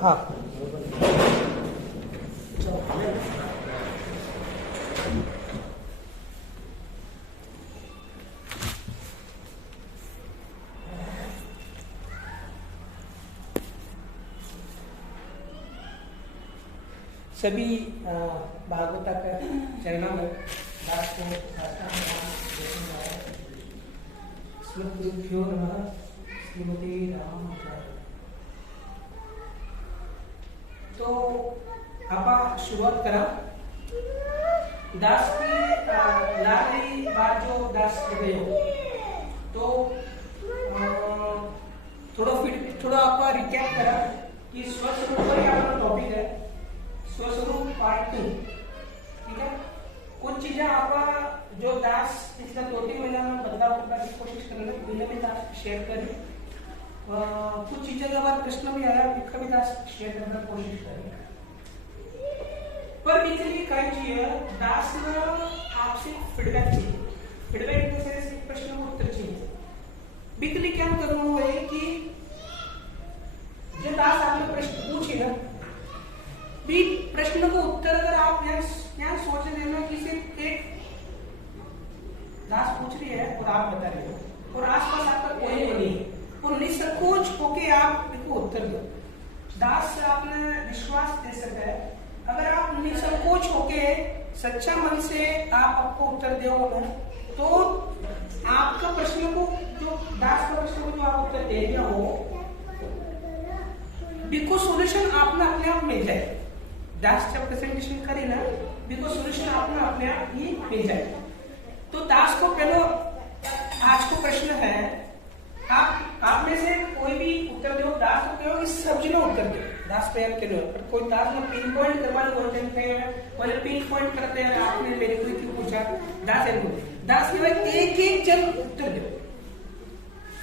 हाँ सभी भागवता का चरणों में दास को श्रीमती राम। तो आप शुरुआत करा दास की लाली बात जो दास हो गए हो तो थोड़ा आप रिकैप करा कि स्वस्वरूप पर आपका टॉपिक है स्वस्वरूप पार्ट 2। ठीक है, कुछ चीजें आप जो दास पिछले 2-3 महीना में बदलाव करने की कोशिश करेंगे बिना भी दास शेयर करें। कुछ चीजें के बाद प्रश्न भी आया उसका भी दास शेयर करने की कोशिश करेंगे। पर बेसिकली काय चाहिए दास ने आपसे फीडबैक चाहिए। फीडबैक इन द सेंस एक प्रश्न का उत्तर चाहिए। बेसिकली क्या करना है कि जो दास आपने प्रश्न पूछे ना भी प्रश्न को उत्तर अगर आप यहाँ सोच रहे हैं कि सिर्फ एक दास पूछ रही है और आप बता रहे हो और आसपास आपका कोई नहीं है और निसंकोच होके आप इसको उत्तर दो। दास से आपने विश्वास दे सकता है अगर आप निसंकोच होके सच्चा मन से आप आपको उत्तर दोगे तो आपका प्रश्न को जो दास का प्रश्न को जो आप उत्तर दे दिया हो बिको सोल्यूशन आपने अपने आप मिल जाए। दास जब प्रेजेंटेशन करे ना बिको सोल्यूशन आपने अपने आप ही मिल जाए। तो दास को पहले आज को प्रश्न है आप में से कोई भी उत्तर दो दास को कहो इस सब्जी में उत्तर दो दास प्रयास करो पर कोई दास में पिन पॉइंट करवाने क्वेश्चन कहे वाले पिन पॉइंट करते हैं आपने मेरे को क्यों पूछा दास है दास के बाद एक जन उत्तर दो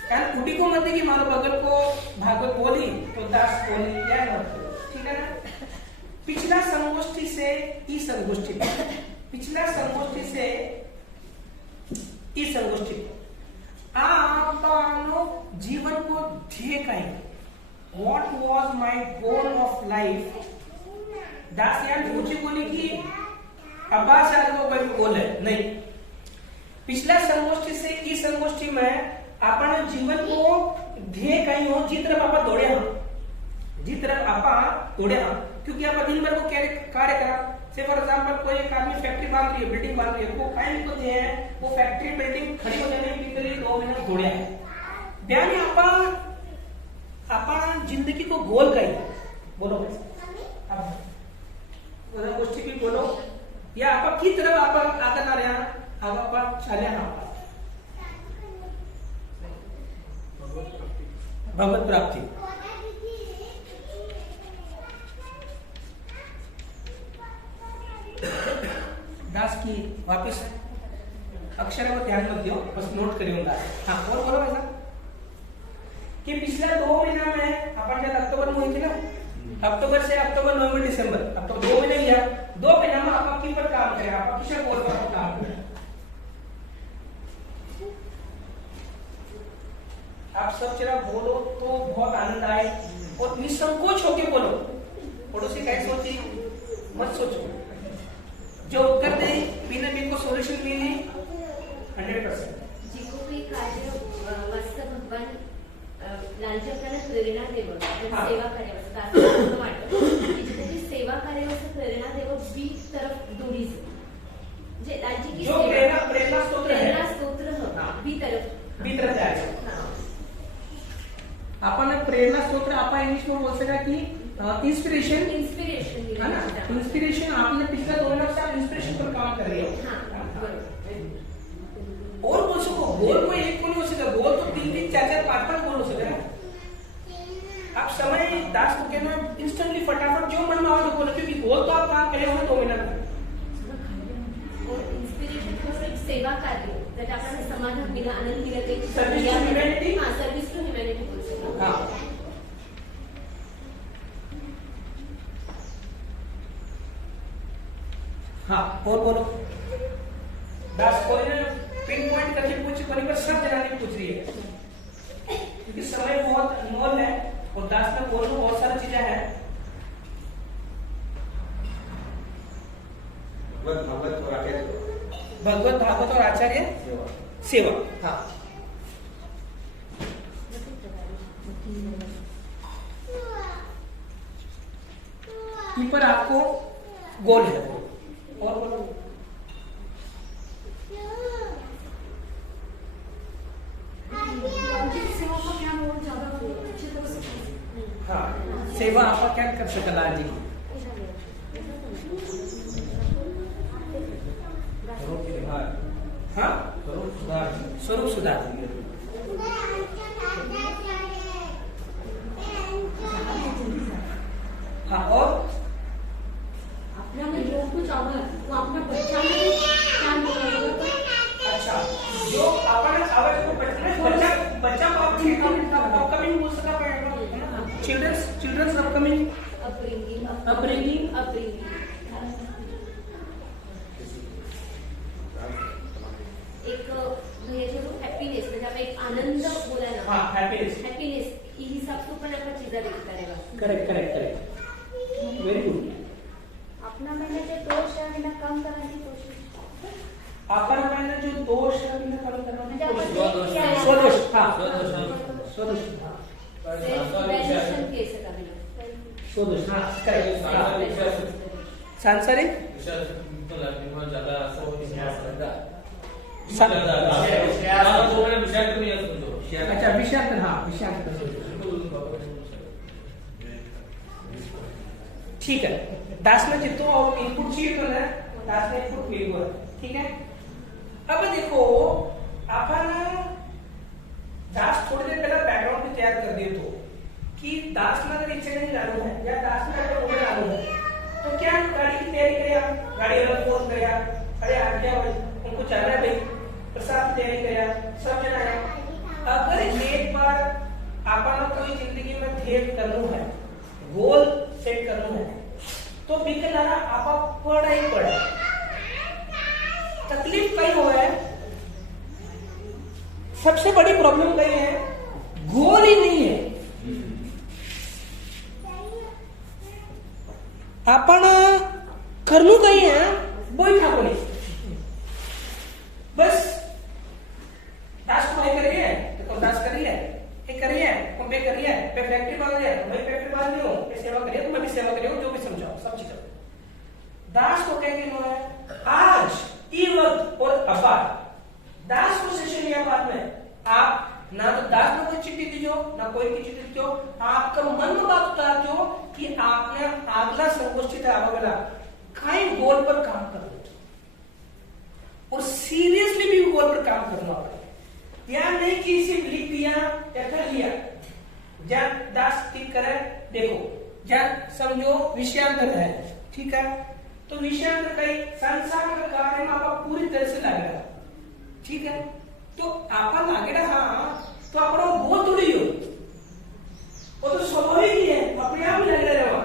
कारण उठी को मत कि मारो बगल को भागवत बोली तो दास बोली क्या ठीक है ना। पिछला संगोष्ठी से इस संगोष्ठी पिछला संगोष्ठी से इस संगोष्ठी आपनो जीवन को ध्येय कहीं What was my goal of life? दास यार पूछे बोली कि अब्बास यार को कोई गोल है नहीं। पिछला संगोष्ठी से इस संगोष्ठी में अपन जीवन को ध्येय कहीं हो जिस तरफ आप दौड़े हम जिस तरफ आप दौड़े हम क्योंकि आप दिन भर को कार्य करा से फॉर एग्जांपल कोई एक आदमी फैक्ट्री बांध रही है बिल्डिंग बांध रही है वो टाइम को दिए है वो फैक्ट्री बिल्डिंग खड़ी हो जाने के लिए 2 महीने दौड़े हैं यानी अपन जिंदगी को गोल कहीं बोलो गोष्ठी भी बोलो या आप की तरफ आप आगे ना रहे आप चले ना भगवत प्राप्ति। दास की वापिस अक्षर को ध्यान मत दियो बस नोट करियो दास। हाँ और बोलो ऐसा कि पिछला 2 महीना में अपन जब अक्टूबर में हुई थी ना अक्टूबर से अक्टूबर नवंबर दिसंबर अब तो 2 महीने लिया 2 महीना में आप किस पर काम करें आप किस गोल पर काम करें आप सब जरा बोलो तो बहुत आनंद आए और निसंकोच होके बोलो। पड़ोसी कैसे सोची मत सोचो जो उत्तर दे बिना बिन को सॉल्यूशन मिले 100% जिको भी कार्य मस्त भगवान लालची आपल्याला प्रेरणा देव सेवा कार्य वाटतं सेवा कार्य प्रेरणा देव बी तरफ दोरीज जे लालची की प्रेरणा स्तोत्र बी तरफ जाएगा। अपन प्रेरणा स्तोत्र आप इंग्लिश में बोल सकता कि इंस्पिरेशन है ना। इंस्पिरेशन आपने पिछले 2 महीने से इंस्पिरेशन पर काम कर रही हो और बोल सको गोल को एक नहीं हो सकता गोल तो 3-3 4-4 5-5 गोल हो सकता है। आप समय दास को कहना इंस्टेंटली फटाफट जो मन में आओ तो बोलो क्योंकि गोल तो आप काम करे होंगे 2 महीना में इंस्पिरेशन सेवा कार्य त्यात आपल्याला समाधान मिळालं आनंद मिळते service to humanity service to humanity बोल सकतो। हां हाँ और बोलो दास कोई ने पिन पॉइंट करके पूछ पर सब जनानी पूछ रही है क्योंकि समय बहुत अनमोल है और दास में बोलने बहुत सारी चीजें हैं। भगवत भागवत और आचार्य सेवा। हाँ, इन पर आपको गोल है। और बोलो। हाँ, सेवा आप क्या कर सकला जी? हाँ, स्वरूप सुधार। हाँ, और अपना में जो कुछ आवे वो अपना बच्चा में क्या मिलेगा? अच्छा, जो अपन आवाज को बच्चा को अपकमिंग बोल सकता है। चिल्ड्रंस अपकमिंग अपब्रिंगिंग एक म्हणजे जो हैप्पीनेस म्हणजे आपण एक आनंद बोलायला हाँ, हैप्पीनेस ही हिसाब से पण आपण चीजा व्यक्त करेगा। Correct very good. अपना मैंने जो दोष है ना कम करने की कोशिश। अपन मैंने जो दोष है उन्हें कम करने की कोशिश। स्वदोष। स्वदोष। हाँ, स्वदोष। वैल्यूएशन केस का भी स्वदोष। हाँ, करेक्ट। सांसारिक तो लगने में ज्यादा अच्छा, विषयांतर। हाँ, विषयांतर ठीक है। दास में जितो इनपुट चाहिए तो ना दास में इनपुट मिल गया। ठीक है, अब देखो अपन दास थोड़ी देर पहले बैकग्राउंड में तैयार कर दिए तो कि दास में अगर इच्छा नहीं चालू है या दास में अगर ओवर चालू है तो क्या गाड़ी की तैयारी करें? गाड़ी वाला फोन करें, अरे आ गया भाई, उनको चलना है भाई, प्रसाद की तैयारी करें, सब जना है। अगर एक बार अपन कोई जिंदगी में ध्येय करना है, गोल सेट करना है, तो बिकलारा आप पढ़ा ही पड़ा। तकलीफ कई हो है, सबसे बड़ी प्रॉब्लम कई है, गोल ही नहीं है। अपन करनू कहीं है बोई ठाको नहीं, बस दास को भाई करिए तो दास करिए, ये करिए तो बे करिए, पे फैक्ट्री बन रही है तो भाई फैक्ट्री बन रही हो, पे सेवा करिए तो मैं भी सेवा करिए, जो भी समझाओ सब चीजें। दास को कहेंगे नो है आज ये वक्त और अपार। दास को सेशन लिया बाद में आप ना तो दास में कोई चिट्ठी दीजो ना कोई की चिट्ठी दीजो, आपका मन में बात उतार दो कि आपने अगला संगोष्ठी था अगला कई गोल पर काम कर और सीरियसली भी गोल पर काम करना होगा। या नहीं कि सिर्फ लिख दिया या कर लिया। जब दास ठीक करे, देखो जब समझो विषयांतर है, ठीक है, तो विषयांतर कई संसार का कार्य में आप पूरी तरह से लग रहा, ठीक है, तो आप लागे रहा तो अपना गोल थोड़ी हो, वो तो स्वाभाविक ही है, अपने आप ही लग रहे हो।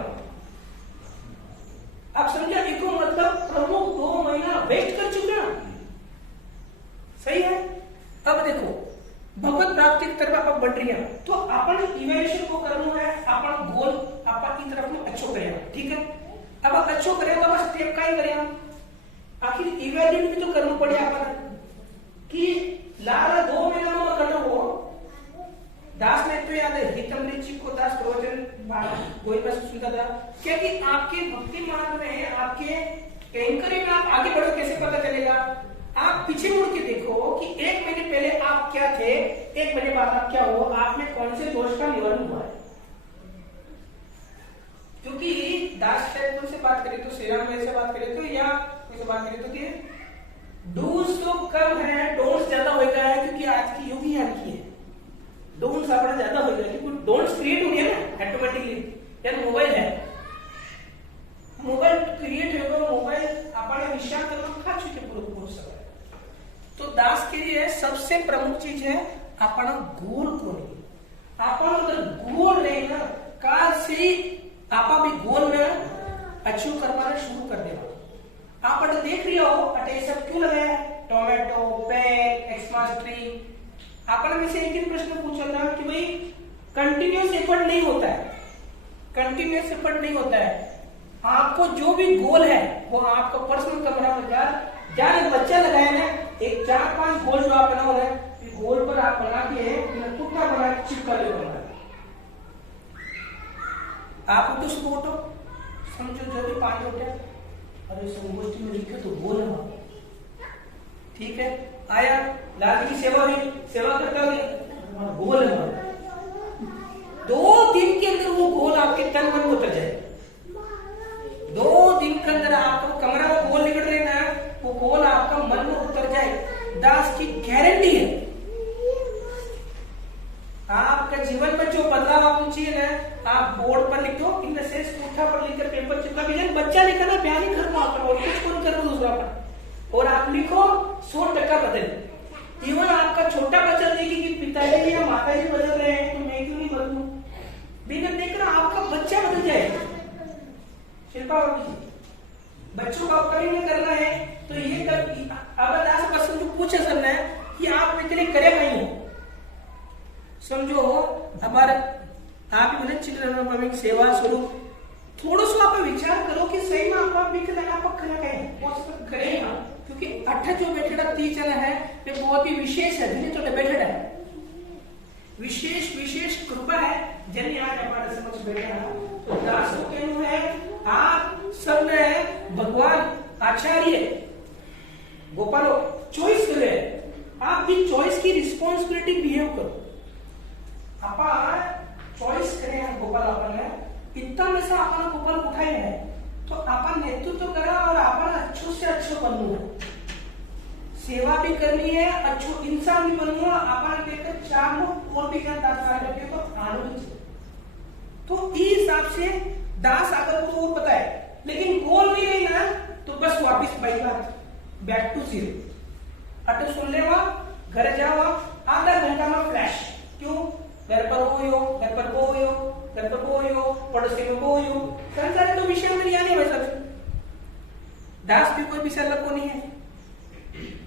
आप समझा, इको मतलब प्रमुख 2 महीना वेस्ट कर चुका, सही है। अब देखो भगवत प्राप्ति की तरफ आप बढ़ रही है तो अपन इवैल्यूएशन को करना है, अपन गोल अपन की तरफ में अच्छो करेगा, ठीक है। अब आप अच्छो करेगा तो बस स्टेप का ही करेगा, आखिर इवैल्यूएट भी तो करना पड़ेगा अपन कि लारा 2 महीना में करना हो। दास ने तो याद है हितम ऋषि को दास प्रवचन कोई बस सुनता था, क्योंकि आपके भक्ति मार्ग में आपके एंकरिंग में आप आगे बढ़ो कैसे पता चलेगा? आप पीछे मुड़ के देखो कि 1 महीने पहले आप क्या थे, 1 महीने बाद आप क्या हो, आप में कौन से दोष का निवारण हुआ है। क्योंकि दास शायद तुमसे बात करें तो श्री राम से बात करें तो या कोई से बात करें तो कि डूज तो कम है, डोंट्स ज्यादा हो गया है, क्योंकि आज की युग ही की है। डोंट्स अपना ज्यादा हो गया क्योंकि डोंट्स क्रिएट हो गया ना ऑटोमेटिकली। यार मोबाइल है, मोबाइल क्रिएट होगा, मोबाइल अपने विषय करना खा चुके पूरा सब। तो दास के लिए सबसे प्रमुख चीज है अपना गोल को नहीं। अपन अगर गोल नहीं ना, काल से आप भी गोल में अचीव करवाना शुरू कर देना। आप अगर देख रहे हो अटे सब क्यों लगा है, टोमेटो, पेन, एक्समास ट्री। आपने में से एक ही प्रश्न पूछा था कि भाई कंटिन्यूस एफर्ट नहीं होता है, कंटिन्यूस एफर्ट नहीं होता है। आपको जो भी गोल है वो आपका पर्सनल कमरा में जहाँ एक बच्चा लगाया है, एक 4-5 गोल जो आप बना रहे हैं, गोल पर आप बना के टुकड़ा बना के चिपका ले बना। आप उठो, सुबह उठो, समझो जो भी 5 उठे, अरे संगोष्ठी में लिखे तो गोल है, ठीक है, आया लाल की सेवा हुई, सेवा करता हुआ गोल है। 2 दिन के अंदर वो गोल आपके तन मन में उतर जाए। 2 दिन के अंदर आपका कमरा में गोल निकल रहे ना, वो गोल आपका मन में उतर जाए, दास की गारंटी है। आपका जीवन में जो बदलाव आपको चाहिए ना, आप बोर्ड पर लिख दो, इनमें से अंगूठा पर लिखकर पेपर चिपका भी, बच्चा लिखना बयान ही कर दो आप, और कुछ कौन कर दो दूसरा पर, और आप लिखो 100% बदल। इवन आपका छोटा बच्चा देखे कि पिताजी या माताजी बदल रहे हैं तो मैं क्यों नहीं बदलूं, बिना देखना आपका बच्चा बदल जाएगा। शिल्पा बच्चों का कभी करना है तो ये अगर 10% जो पूछे करना है कि आप इतने करे नहीं हो, समझो हमारा आप ही बोले चिल्ड्रन सेवा स्वरूप थोड़ा सा आप विचार करो कि सही में आप भी करेगा, क्योंकि 8 जो बैठेड़ा 30 जन है वे बहुत ही विशेष है, जिन्हें तो बैठेड़ा है विशेष विशेष कृपा है जिन्हें आज हमारे समक्ष बैठे हैं। तो दास को कहना है आप सब ने भगवान आचार्य गोपालो चॉइस करे, आप भी चॉइस की रिस्पॉन्सिबिलिटी बिहेव करो। आप चॉइस करें गोपाल अपन इतना में से अपन गोपाल उठाए है तो अपन नेतृत्व तो करा और अपन अच्छो से अच्छो बनू है, सेवा भी करनी है, अच्छो इंसान भी बनू है, अपन देखकर 4 लोग और भी क्या दास करके तो आनंद। तो इस हिसाब से दास अगर तो वो पता है, लेकिन गोल नहीं रही ना तो बस वापिस वही बात, बैक टू 0। अटो सुन ले घर जाओ, आधा घंटा में फ्लैश, क्यों घर पर हो, घर पर हो, घर पर हो, पड़ोसी में हो, संसार तो विषय में याद है सब। दास भी कोई विषय अलग को नहीं है,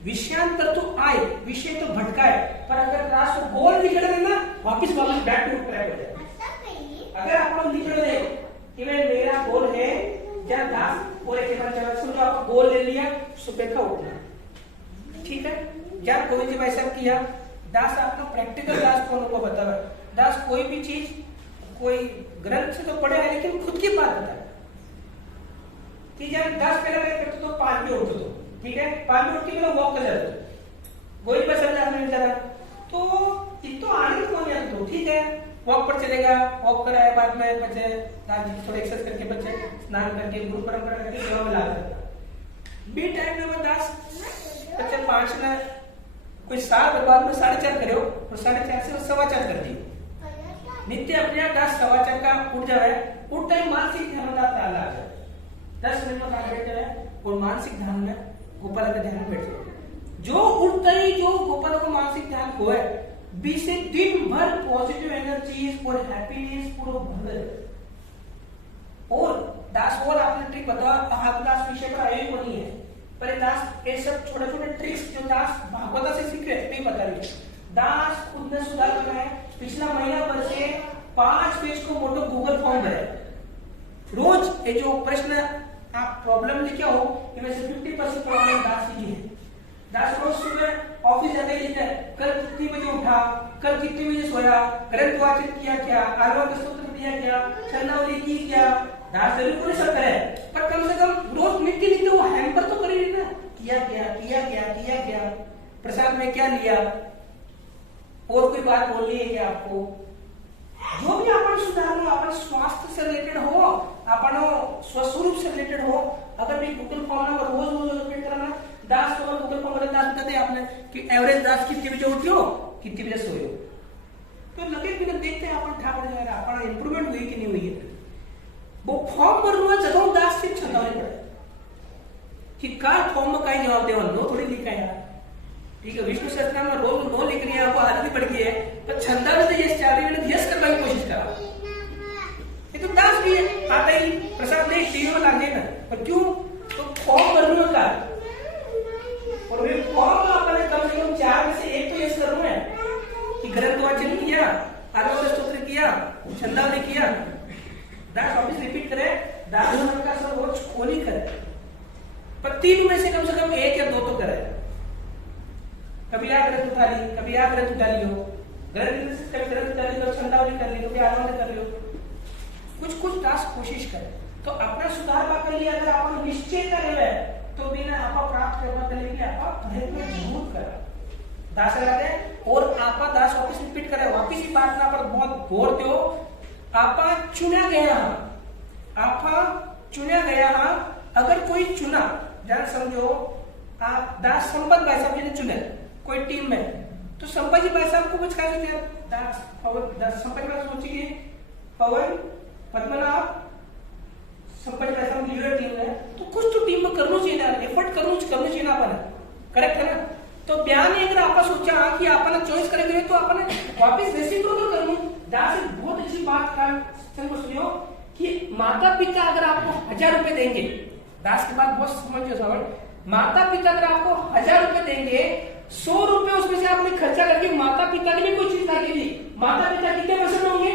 विषयांतर तो आए, विषय तो भटकाए, पर अगर दास को गोल निकल रहे ना वापिस बैक टू ट्रैक हो जाए। अगर आप लोग निकल रहे कि मेरा गोल है जब दास और एक बार समझो आप गोल ले लिया, सुबह का उठना, ठीक है, जब कोई भी ऐसा किया दास आपको प्रैक्टिकल दास को अनुभव बता रहा है। दास कोई भी चीज कोई ग्रंथ से तो पढ़े है लेकिन खुद की बात बता है कि जब 10 पहले मैं करते तो 5 पे उठते तो ठीक है, 5 मिनट की मैं वॉक कर जाता वही बस मिलता रहा तो आनंद कौन है तो ठीक है, वॉक पर चलेगा, वॉक कराया बाद में बच्चे थोड़ा एक्सरसाइज करके बच्चे स्नान करके गुरु परंपरा करके सेवा में ला सकता बी टाइम में दास बच्चे 5 में कोई 7 बाद में 4:30 करे और 4:30 से 4:15 कर दी नित्य अपने आप 4:15 का उठ जाए, उठ टाइम मानसिक ध्यान आ जाए, 10 मिनट में बैठ जाए और मानसिक ध्यान में गोपाल का ध्यान बैठ जाए। जो उठता ही जो गोपाल को मानसिक ध्यान हो है 20 से दिन भर पॉजिटिव एनर्जी और हैप्पीनेस पूरा भर। और दास और आपने ट्रिक बता दास विषय पर आए को नहीं है, पर दास ये सब छोटे छोटे ट्रिक्स जो दास भागवता से सीख रहे नहीं बता रहे, दास खुद ने सुधार कर रहे हैं। पिछला महीना भर से 5 पेज को मोटो गूगल फॉर्म भरे, रोज ये जो प्रश्न आप प्रॉब्लम लिखे हो इनमें से 50% प्रॉब्लम दास की है। दास रोज सुबह ऑफिस जाते ही लिखता है कल कितनी बजे उठा, कल कितनी बजे सोया, ग्रंथ वाचन किया क्या, आरोग्य स्तोत्र दिया क्या, चरणावली की क्या। दास जरूर पूरे सब करे पर कम से कम रोज नित्य नित्य वो हैम्पर तो कर ही ना, किया क्या किया क्या किया क्या, प्रसाद में क्या लिया, और कोई बात बोलनी है क्या आपको। जो भी अपन सुधारना, अपन स्वास्थ्य से रिलेटेड हो, अपन स्वस्वरूप से रिलेटेड हो, अगर भी गूगल फॉर्म में रोज रोज रिपीट करना। दास को गूगल फॉर्म में दास कहते हैं आपने कि एवरेज दास कितनी बजे उठी हो, कितनी बजे सोए हो, तो लगे बिना देखते हैं अपन ठाकुर जा रहा अपन इंप्रूवमेंट हुई कि नहीं हुई है। वो फॉर्म भरना जगह दास से छंदावनी पड़े कि कार फॉर्म में कहीं जवाब देवा नो थोड़ी लिखा है, ठीक है, विष्णु सहस्त्रनाम में रोज नो लिख रही है, आपको आदत ही पड़ गई है, पर छंदा में तो यस चाह रही है, यस करने की कोशिश करा। ये तो दास भी है, आता ही प्रसाद नहीं टीवी में लागे ना, पर क्यों तो फॉर्म भरना का, और वे फॉर्म में अपने कम से कम 4 में से 1 तो यस करना है कि ग्रंथ वाचन किया, आरोग्य स्तोत्र किया, किया, छंदावली किया, दास वापिस रिपीट करे, दास का सब रोज खोली करे, पर 3 में से कम 1 या 2 तो करे। कभी आग्रह उठा ली, कभी आग्रह उठा लियो, कभी छंदावली कर ली, कभी आनंद कर लियो, कुछ टास्क कोशिश करे। तो अपना सुधार पाकर लिए अगर आप निश्चय करे तो भी ना आप प्राप्त करना के लिए आप प्रयत्न जरूर करें। दास लगाते और आप दास वापिस रिपीट करे, वापिस ही बात ना पर बहुत गौर दो। आप चुना गया, अगर कोई चुना, जान समझो आप दास संपत भाई साहब जी ने चुने कोई टीम में, तो संपत जी भाई साहब को कुछ कह सकते हैं, दास संपत भाई सोचिए पवन पद्मनाभ संपत भाई साहब लीडर टीम है, तो कुछ तो टीम में करना चाहिए ना, एफर्ट करना चाहिए ना अपन, करेक्ट है ना। तो बयान अगर आप सोचा कि आपने चॉइस करेंगे तो आपने वापस वैसे तो करूं। दास एक बहुत अच्छी बात का सुनियो कि माता पिता अगर आपको 1000 रुपए देंगे, दास की बात बहुत समझो सवाल, माता पिता अगर आपको 1000 रुपए देंगे, 100 रुपए उसमें से आपने खर्चा करके माता पिता के लिए कोई चीज ला के दी, माता पिता कितने प्रसन्न होंगे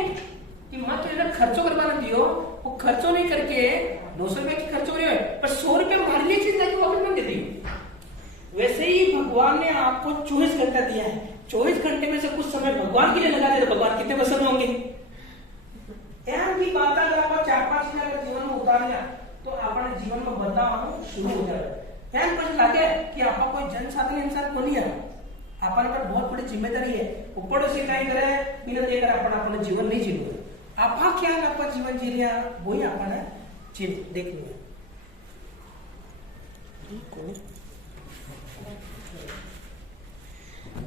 कि माँ तो खर्चो करवाना दियो, वो खर्चो नहीं करके 200 रुपए की खर्च हो रही है, पर 100 रुपए हमारे लिए चीज ताकि वो अपने दे दी। वैसे ही भगवान ने आपको 24 घंटा दिया है, 24 घंटे में से कुछ समय भगवान के लिए लगा दे तो भगवान कितने प्रसन्न होंगे। यहाँ की बात अगर आप 4-5 दिन अगर जीवन में उतार लिया तो अपने जीवन में बदलाव शुरू हो जाएगा। यहाँ कुछ लगे कि आप कोई जनसाधन इंसान को नहीं है, अपन पर बहुत बड़ी जिम्मेदारी है, ऊपर से कहीं करे बिना देकर अपना जीवन नहीं जीव, आप क्या आप जीवन जी रहा वही अपना देख लिया।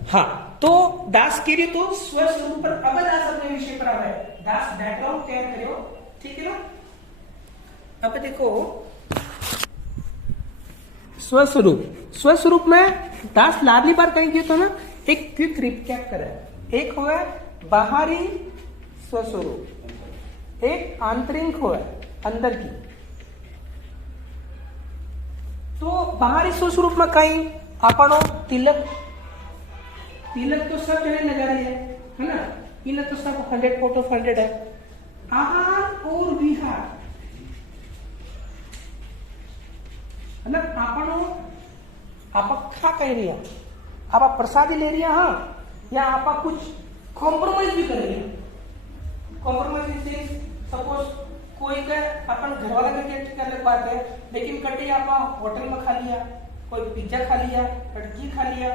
हाँ, तो दास के लिए तो स्वस्वरूप पर अब दास अपने विषय पर आवे, दास बैकग्राउंड तैयार करो, ठीक है ना। अब देखो स्वस्वरूप में दास लाडली बार कहीं किया तो ना एक क्विक रिकैप करे। एक हुआ बाहरी स्वस्वरूप, एक आंतरिक हुआ अंदर की। तो बाहरी स्वस्वरूप में कहीं आपनो तिलक तो सब जगह लगा रही है ना, इन तो सब 100 आउट ऑफ 100 है। आहार और विहार मतलब आप खा कह रही है, आप प्रसादी ले रही है, हाँ, या आप कुछ कॉम्प्रोमाइज भी कर रही है। कॉम्प्रोमाइज से सपोज कोई का अपन घर वाला का अलग बात है, लेकिन कटी आप होटल में खा लिया, कोई पिज्जा खा लिया, लड़की खा लिया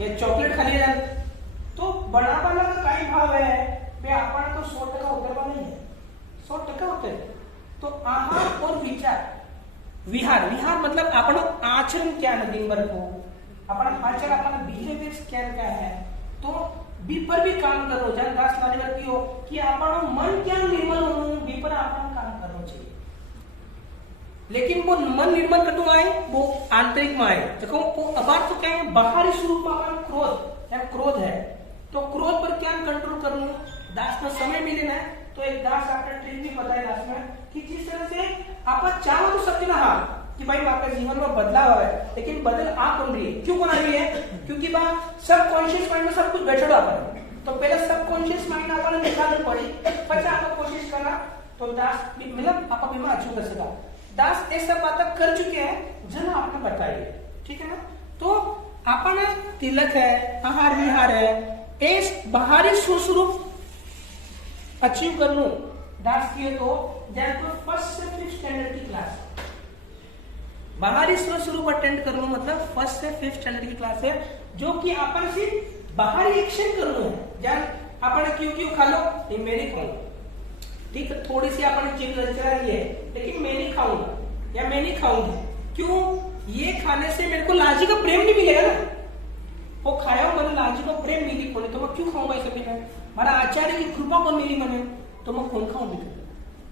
या चॉकलेट खा लिया, तो बड़ा वाला का कई भाव है वे अपन तो 100% होटल नहीं है, 100% होते। तो आहार और विहार मतलब अपन आचरण क्या है दिन भर को, अपन आचरण अपन बिहेवियर क्या है, तो बी पर भी काम करो। जन दास लाने की हो कि अपन मन क्या निर्मल हो, बी पर अपन काम करना चाहिए। लेकिन वो मन निर्मल कटु आए, वो आंतरिक में आए। देखो अब तो क्या है, बाहरी स्वरूप में अपन क्रोध है, तो क्रोध पर क्या कंट्रोल कर लू। दास में समय मिले ना, तो एक दास आपने ट्रेन भी बताया दास में कि जिस तरह से आप चाहो तो सत्य ना कि भाई आपका जीवन में बदलाव है, लेकिन बदल आ कौन रही है, क्यों कौन रही है, क्योंकि सब कॉन्शियस माइंड में सब कुछ बैठो अपन, तो पहले सब कॉन्शियस माइंड अपन निकालनी पड़ी, फिर आप कोशिश करना तो दास मतलब आप बीमा अच्छा कर सका। दास ये सब बात कर चुके हैं, जन आपने बताई, ठीक है ना। तो अपन तिलक है, आहार विहार है, इस बाहरी स्वस्वरूप अचीव कर लू दास किए तो फर्स्ट से 5th स्टैंडर्ड की क्लास, बाहरी स्वस्वरूप अटेंड कर लू मतलब 1st से 5th स्टैंडर्ड की क्लास है, जो कि अपन सिर्फ बाहरी एक्शन कर लू है। जान अपन क्यों खा लो, नहीं मैं नहीं खाऊंगा, ठीक है, थोड़ी सी अपन चिल चला रही है, लेकिन मैं नहीं खाऊंगा या मैं नहीं खाऊंगी, क्यों, ये खाने से मेरे को लाजी का प्रेम नहीं मिलेगा ना, वो खाया हो मैंने लाजी का प्रेम मिली कोने, तो मैं क्यों खाऊंगा इसे बिना, हमारा आचार्य की कृपा को मिली मैंने, तो मैं कौन खाऊं भी।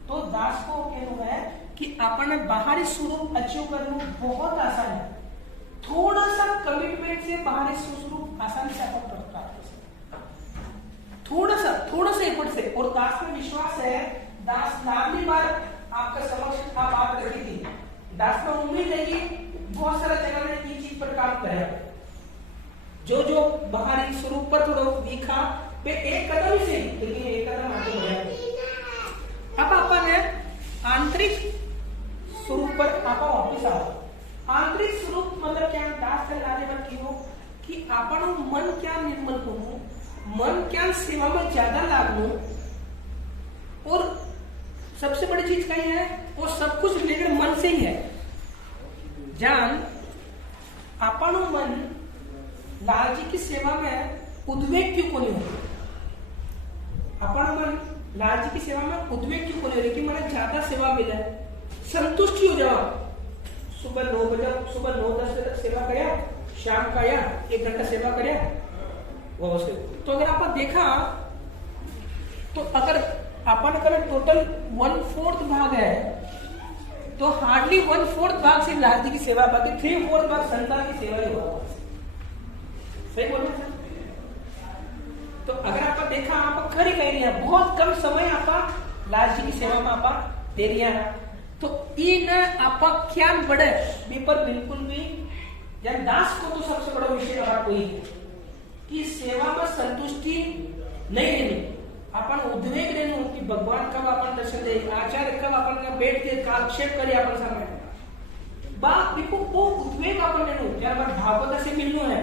तो दास को कहना है कि अपन बाहरी स्वरूप अचीव करना बहुत आसान है, थोड़ा सा कमिटमेंट से बाहरी स्वरूप आसानी से अपन प्राप्त कर सकते, थोड़ा सा एफर्ट से। और दास में विश्वास है, दास लाडली बार आपका समक्ष आप बात रखी थी, दास में उम्मीद है कि बहुत सारा जगह में ये चीज पर काम करेगा, जो बाहरी स्वरूप पर थोड़ा दिखा वे एक कदम ही से, लेकिन एक कदम आगे लाभ लूं, और सबसे बड़ी चीज कहीं है, वो सब कुछ रिलेटेड मन से ही है। जान अपन मन लाल जी की सेवा में उद्वेग क्यों कोनी हो, अपन मन लाल जी की सेवा में उद्वेग क्यों कोनी हो रही कि मैंने ज्यादा सेवा मिला है, संतुष्टि हो जाओ। सुबह 9-10 बजे तक सेवा कराया, शाम का आया 1 घंटा सेवा कराया, वो से। तो अगर आपने देखा तो अगर अपन का टोटल 1/4 भाग है, तो हार्डली 1/4 भाग सिर्फ लाल जी की सेवा, बाकी 3/4 भाग संतान की सेवा ही होगा। सही बोल रहे हैं? तो अगर आप देखा आप खरी कह रही है, बहुत कम समय आप लाल जी की सेवा में आप दे रही है, तो इन आप क्या बढ़े पेपर बिल्कुल भी। जन दास को तो सबसे बड़ा विषय हमारा कोई है कि सेवा में संतुष्टि नहीं लेनी, अपन उद्वेग लेना कि भगवान कब अपन दर्शन दे, आचार्य कब अपन बैठ के कालक्षेप करे अपन सामने बात देखो, वो उद्वेग अपन लेना। यार भागवत से मिलना है,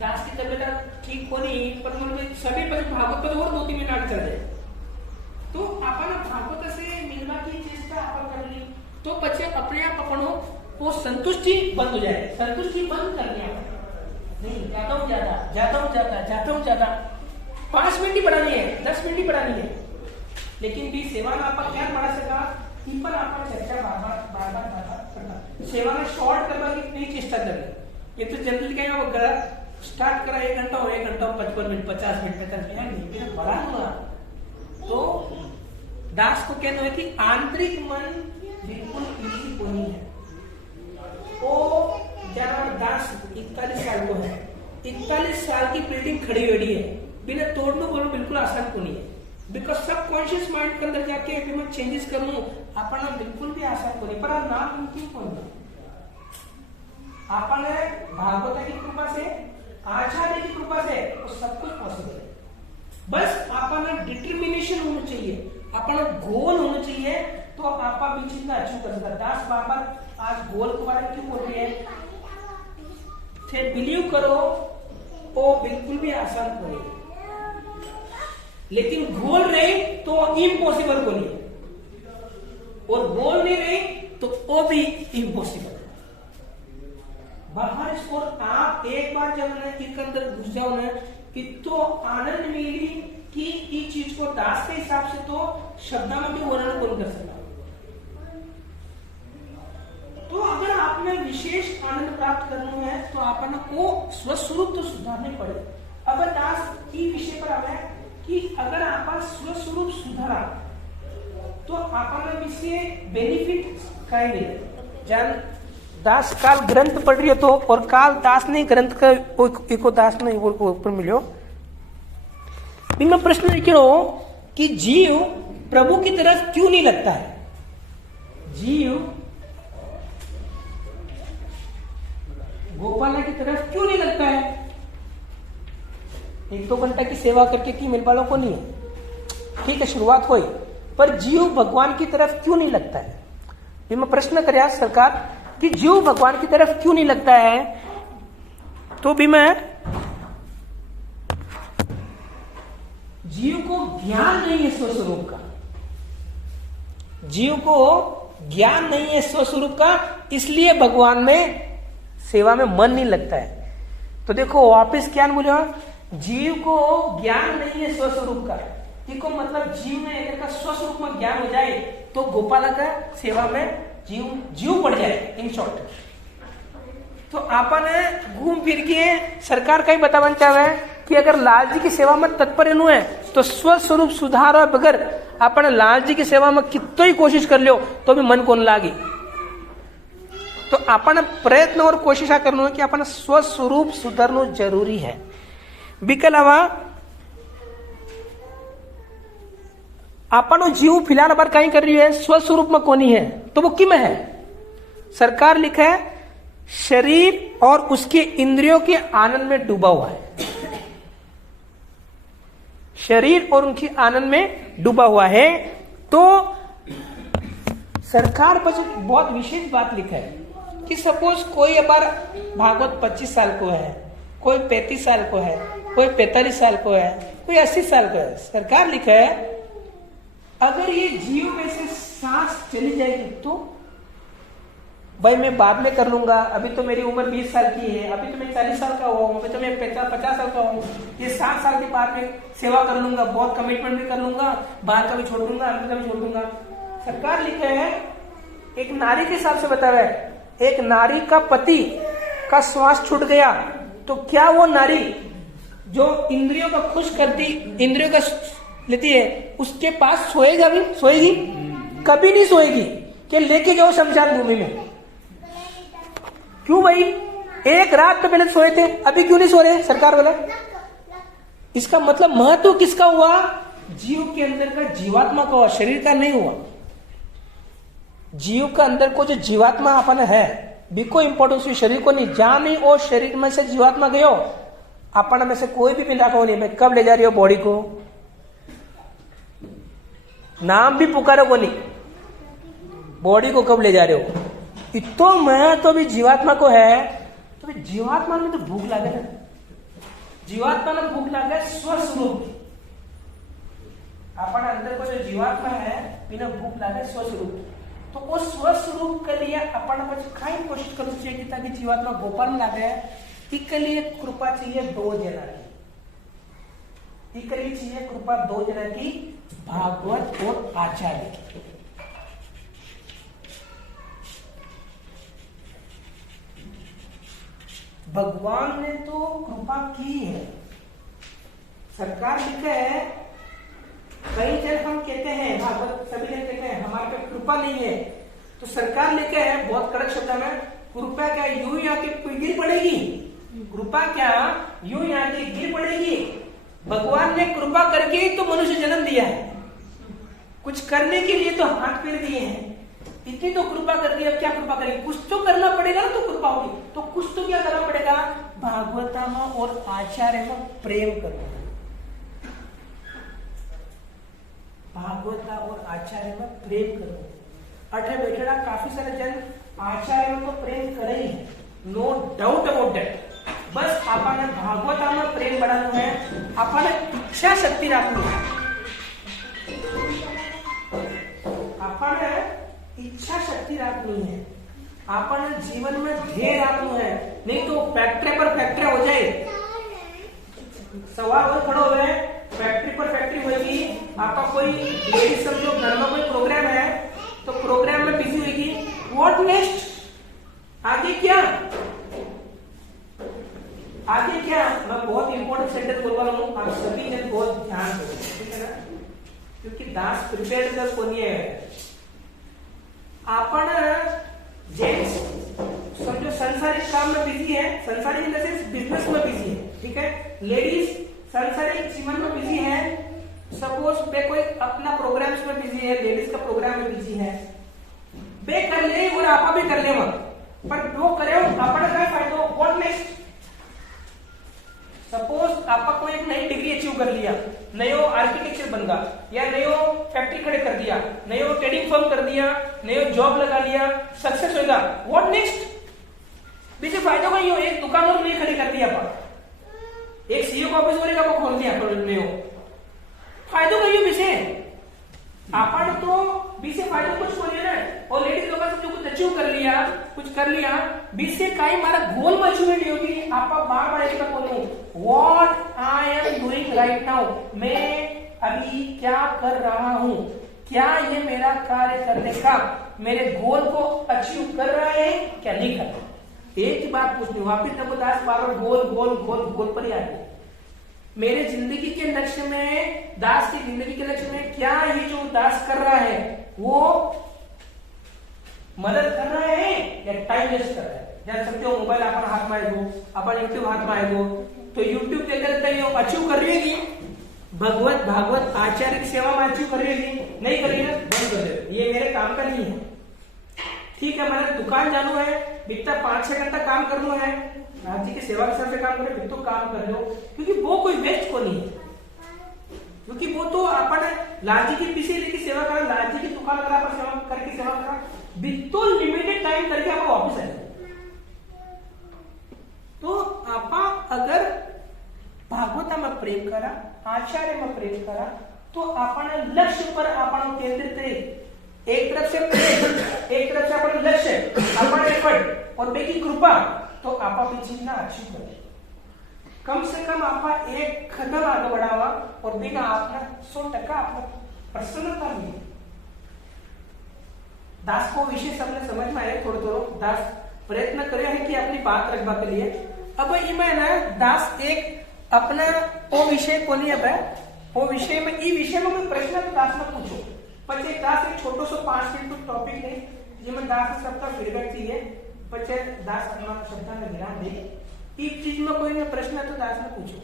दास की तबियत ठीक होनी, पर सभी भागवत पर और 2-3 मिनट चल रहे, तो अपन भागवत से मिलना की चेष्टा अपन कर ली, तो बच्चे अपने आप अपनो वो संतुष्टि बंद हो जाए। संतुष्टि बंद कर दिया, नहीं जाता हूँ ज्यादा 5 मिनट ही बढ़ानी है, 10 मिनट ही बढ़ानी है, लेकिन भी सेवा में आप क्या बढ़ा सका, इन पर आपका चर्चा बार करना, सेवा में शॉर्ट करवा की नहीं चेष्टा करनी। ये तो जनरली क्या स्टार्ट करा 1 घंटा और 1 घंटा 55 मिनट 50 मिनट 50 मिनट नहीं बढ़ा दूंगा। तो दास को कहना है कि आंतरिक मन बिल्कुल इसी को नहीं है। वो जब दास 41 साल को है, 41 साल की बिल्डिंग खड़ी हुई है, बिना तोड़ने बोलो बिल्कुल आसान को नहीं है, बिकॉज सब कॉन्शियस माइंड के अंदर जाके अगर मैं चेंजेस करूं अपना बिल्कुल भी आसान को नहीं। पर नाम मुमकिन कौन है, अपन भागवत की कृपा से, आचार्य की कृपा से वो सब कुछ पॉसिबल है। बस अपन डिटर्मिनेशन होना चाहिए, अपन गोल होना चाहिए, तो आप भी चिंता अचीव कर सकता। दास बाबा आज गोल के बारे में क्यों बोल रही है, थे बिलीव करो वो बिल्कुल भी आसान को नहीं, लेकिन गोल रहे तो इम्पॉसिबल को नहीं, और गोल नहीं रहे तो वो भी इम्पॉसिबल। बाहर इसको आप एक बार जब इसके अंदर घुस जाओ ना, तो आनंद मिली कि इस चीज को दास के हिसाब से तो शब्दों में भी वर्णन कौन कर सकता। तो अगर आपने विशेष आनंद प्राप्त करना है तो आपने को स्वस्वरूप तो सुधारने पड़े। अब दास की विषय पर आवे कि अगर आप स्वस्वरूप सुधारा तो आपने विषय बेनिफिट करेंगे। जन दास काल ग्रंथ पढ़ रही है तो, और काल दास ने ग्रंथ का एको दास ने ऊपर मिलो। इनमें प्रश्न लिखे हो कि जीव प्रभु की तरफ क्यों नहीं लगता है, जीव गोपाला की तरफ क्यों नहीं लगता है। 1-2 घंटा की सेवा करके की मिल वालों को नहीं है, ठीक है शुरुआत हुई, पर जीव भगवान की तरफ क्यों नहीं लगता है। इनमें प्रश्न कराया सरकार कि जीव भगवान की तरफ क्यों नहीं लगता है। तो भी मैं जीव को ज्ञान नहीं है स्वस्वरूप का, जीव को ज्ञान नहीं है स्वस्वरूप का, इसलिए भगवान में सेवा में मन नहीं लगता है। तो देखो वापिस क्या बोले, जीव को ज्ञान नहीं है स्वस्वरूप का, देखो मतलब जीव में अगर का स्वस्वरूप में ज्ञान हो जाए तो गोपाला का सेवा में जीव पड़ जाए इन शॉर्ट। तो आपने घूम फिर के सरकार का ही बतावन चाहे कि अगर लाल जी की सेवा में तत्पर है तो स्वस्वरूप सुधार बगैर आपने लाल जी की सेवा में कितो ही कोशिश कर लियो तो भी मन कौन लागी। तो अपन प्रयत्न और कोशिश करना है कि अपन स्वस्वरूप सुधारना जरूरी है। बिक अलावा अपन जीव फिलहाल बार कहीं कर रही है स्वस्वरूप में कोनी है, तो वो किम है। सरकार लिखा है शरीर और उसके इंद्रियों के आनंद में डूबा हुआ है, शरीर और उनके आनंद में डूबा हुआ है। तो सरकार पर बहुत विशेष बात लिखा है कि सपोज कोई बार भागवत 25 साल को है, कोई 35 साल को है, कोई 45 साल को है, कोई 80 साल को है। सरकार लिखा है अगर ये जीव में से सांस चली जाएगी तो भाई मैं बाद में कर लूंगा, अभी तो मेरी उम्र 20 साल की है, अभी तो मैं 40 साल का हुआ हूँ, अभी तो मैं 50 साल का हूँ, ये 60 साल के बाद में सेवा कर लूंगा, बहुत कमिटमेंट भी कर लूंगा, बाहर का भी छोड़ दूंगा, अंदर का भी छोड़ दूंगा। सरकार लिखा है एक नारी के हिसाब से बता रहा है, एक नारी का पति का श्वास छूट गया तो क्या वो नारी जो इंद्रियों को खुश करती, इंद्रियों का लेती है, उसके पास सोएगा भी? सोएगी? कभी नहीं सोएगी कि लेके जाओ शमशान भूमि में। क्यों भाई? एक रात तो पहले सोए थे, अभी क्यों नहीं सो रहे? सरकार बोला इसका मतलब महत्व किसका हुआ? जीव के अंदर का जीवात्मा का हुआ, शरीर का नहीं हुआ। जीव का अंदर को जो जीवात्मा अपन है बिको इंपॉर्टेंस हुई, शरीर को नहीं। जहां नहीं और शरीर में से जीवात्मा गयो, अपन में से कोई भी पिंडा को नहीं। मैं कब ले जा रही हो बॉडी को? नाम भी पुकारो को नहीं, बॉडी को कब ले जा रहे हो? इतो मैं तो भी जीवात्मा को है, तो भी जीवात्मा में तो भूख लगे ना, जीवात्मा में भूख लगे स्वस्वरूप। अपन अंदर को जो जीवात्मा है बिना भूख लगे स्वस्वरूप, तो वो स्वस्वरूप के लिए अपन खाई कोशिश करनी चाहिए ताकि जीवात्मा गोपाल में लगे। इसके लिए कृपा चाहिए 2 जना की, इसके लिए चाहिए कृपा 2 जना की, भागवत और आचार्य की। भगवान ने तो कृपा की है। सरकार लिखा है, कई जन हम कहते हैं, भागवत सभी लोग कहते हैं हमारे पे कृपा नहीं है, तो सरकार लिखा है बहुत कड़क शब्द में, कृपा क्या यूं यहाँ के गिर पड़ेगी? कृपा क्या यूं यहाँ की गिर पड़ेगी? भगवान ने कृपा करके तो मनुष्य जन्म दिया है, कुछ करने के लिए तो हाथ पैर दिए हैं, इतनी तो कृपा कर दी। अब क्या कृपा करेंगे? कुछ तो करना पड़ेगा ना, तो कृपा होगी। तो कुछ तो क्या करना पड़ेगा? भागवता में और आचार्य में प्रेम करो, भागवता और आचार्य में प्रेम करो। अठे बैठेड़ा काफी सारे जन आचार्य में तो प्रेम करे ही, नो डाउट अबाउट दैट। बस आपने भागवता में प्रेम बढ़ाना है, आपने इच्छा शक्ति रखनी है, आपने इच्छा शक्ति रखनी है, आपने जीवन में ध्येय रखना है। नहीं तो फैक्ट्री पर फैक्ट्री हो जाए, सवाल और खड़ो हुए, फैक्ट्री पर फैक्ट्री होगी। आपका कोई लेडीज समझो घर में कोई प्रोग्राम है तो प्रोग्राम में बिजी होगी, व्हाट नेक्स्ट? आगे क्या? आगे क्या? मैं बहुत इंपॉर्टेंट सेंटेंस बोल रहा हूँ, आप सभी जन बहुत ध्यान दो, ठीक है ना? क्योंकि दास प्रिपेयर कर कोनी है। आपण जेंट्स समझो संसारिक काम में बिजी है, संसारिक इन द सेंस बिजनेस में बिजी है, ठीक है? लेडीज संसारिक जीवन में बिजी है, सपोज पे कोई अपना प्रोग्राम्स में बिजी है, लेडीज का प्रोग्राम में बिजी है, बे कर ले और आपा भी कर ले मत, पर दो करे अपना क्या फायदा? What next? सपोज आपका कोई एक नई डिग्री अचीव कर लिया, नयो आर्किटेक्चर बन गया, या नयो फैक्ट्री खड़े कर दिया, नयो ट्रेडिंग फर्म कर दिया, नयो जॉब लगा लिया, सक्सेस होगा, व्हाट नेक्स्ट? बीजे फायदा कोई हो, एक दुकान और नहीं खड़ी कर दिया, एक सीईओ का ऑफिस और खोल दिया, नयो फायदा कहीं बीसे आपण तो बीसे फायदा कुछ हो ना। और लेडीज लोग जो कुछ अचीव कर लिया, कुछ कर लिया, बीसे काई मारा गोल में अचीव नहीं होगी। आप बार बार इसका बोलो, what I am doing right now, मैं अभी क्या कर रहा हूं, क्या ये मेरा कार्य करने का मेरे गोल को अचीव कर रहा है क्या नहीं कर रहा? एक ही बात पूछनी, वापिस नबोदास बार गोल गोल गोल गोल पर ही आ गए। मेरे जिंदगी के लक्ष्य में, दास की जिंदगी के लक्ष्य में क्या ये जो दास कर रहा है वो मदद कर रहा है या टाइम वेस्ट कर रहा है? जान सकते हो मोबाइल अपन हाथ में आएगो, अपन यूट्यूब हाथ में आएगो, तो यूट्यूब के अंदर अचीव कर रही है, भगवत भागवत आचार्य की सेवा में अचीव कर रही है, नहीं कर रही है, बंद कर दे, ये मेरे काम का नहीं है। ठीक है, मैंने दुकान जानो है, बिकता 5-6 घंटा काम करना है, नाथ जी की सेवा के साथ काम करे, तो काम कर लो, क्योंकि वो कोई वेस्ट को नहीं है, क्योंकि वो तो अपन लाल जी के पीछे लेके सेवा करा, लाल जी की दुकान करा पर सेवा करके सेवा करा, बितो लिमिटेड टाइम करके आप वापस आए। तो आप अगर भागवताમાં પ્રેમ કરા, આચાર્યમાં પ્રેમ કરા, તો આપણને લક્ષ્ય પર આપણો કેન્દ્રિત રહે. एक तरफ से प्रेम, एक तरफ से अपन लक्ष्य, अपन एफर्ट और बेकी कृपा, तो आपा भी चीज ना अच्छी करे. कम से कम आपा एक कदम आगे बढ़ावा और बिना आपने 100% आपने प्रसन्नता मिली. दास को विषय सबने समझ में आया थोड़ा थोड़ा. दास प्रयत्न करे है कि अपनी बात रखवा के लिए. अब इमें ना दास एक अपना वो विषय को नहीं है, वो विषय में ई विषय में प्रश्न दास ने पूछो. પછી દાસ એક છોટો સો 5 મિનિટનો ટોપિક નહીં જેમાં દાસ શબ્દ ફીડબેક चाहिए. પછી દાસ अपना શબ્દને વિરામ દે. ई चीज में कोई प्रश्न है तो दास ने पूछो.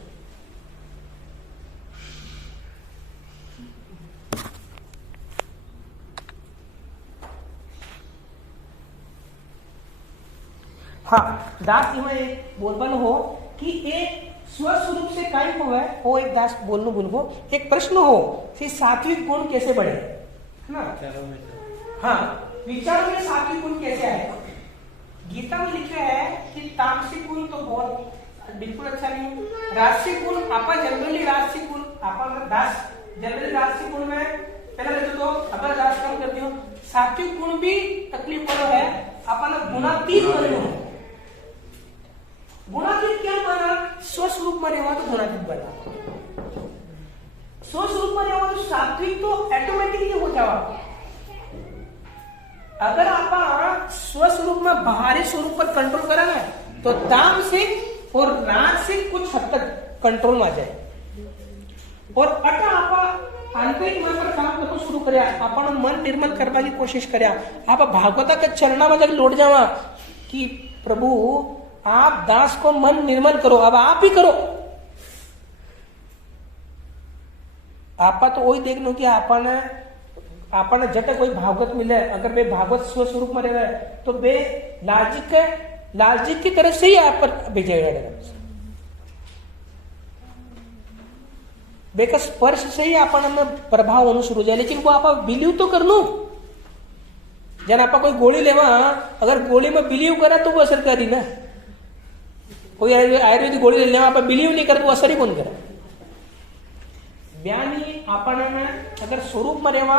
हाँ, दास इमें बोलबन हो कि एक स्वस्वरूप से काय हुआ है वो एक दास बोलनो बोलबो. एक प्रश्न हो कि सात्विक गुण कैसे बढ़े, है ना? हाँ, विचारों में सात्विक गुण कैसे आए? गीता में लिखा है कि तामसिक गुण तो बहुत बिल्कुल अच्छा नहीं. राजसिक गुण आपा जनरली राजसिक गुण आपा दास जनरली राजसिक गुण में पहला लेते तो अगर दास काम करती हो. सात्विक गुण भी तकलीफ वाला है. आपा गुणातीत बनो. गुणातीत क्या बना? स्वस्वरूप में रहेगा तो गुणातीत बना. स्वस्वरूप में रहेगा तो सात्विक तो ऑटोमेटिकली हो जाएगा. अगर आप स्वस्वरूप में बाहरी स्वरूप पर कंट्रोल करा ना तो तामसिक और राजसिक कुछ हद तक कंट्रोल में आ जाए. और अटा आप आंतरिक मन पर काम करना शुरू करया, अपन मन निर्मल करने की कोशिश करया, आप भागवता के चरणा में जब लौट जावा कि प्रभु आप दास को मन निर्मल करो. अब आप ही करो. आपा तो वही देखनो कि आपने जट कोई भागवत मिले, अगर वे भागवत स्वस्वरूप में रहे तो वे लालजिक की तरफ से ही आप पर भेजेगा. बेका स्पर्श से ही अपन में प्रभाव होना शुरू हो जाए. लेकिन वो आप बिलीव तो कर लो. जन आप कोई गोली लेवा, अगर गोली में बिलीव करा तो वो असर करी ना. कोई आयुर्वेदिक गोली ले लेवा, आप बिलीव नहीं कर तो असर ही कौन करे. ज्ञानी अपन अगर स्वरूप में रहेवा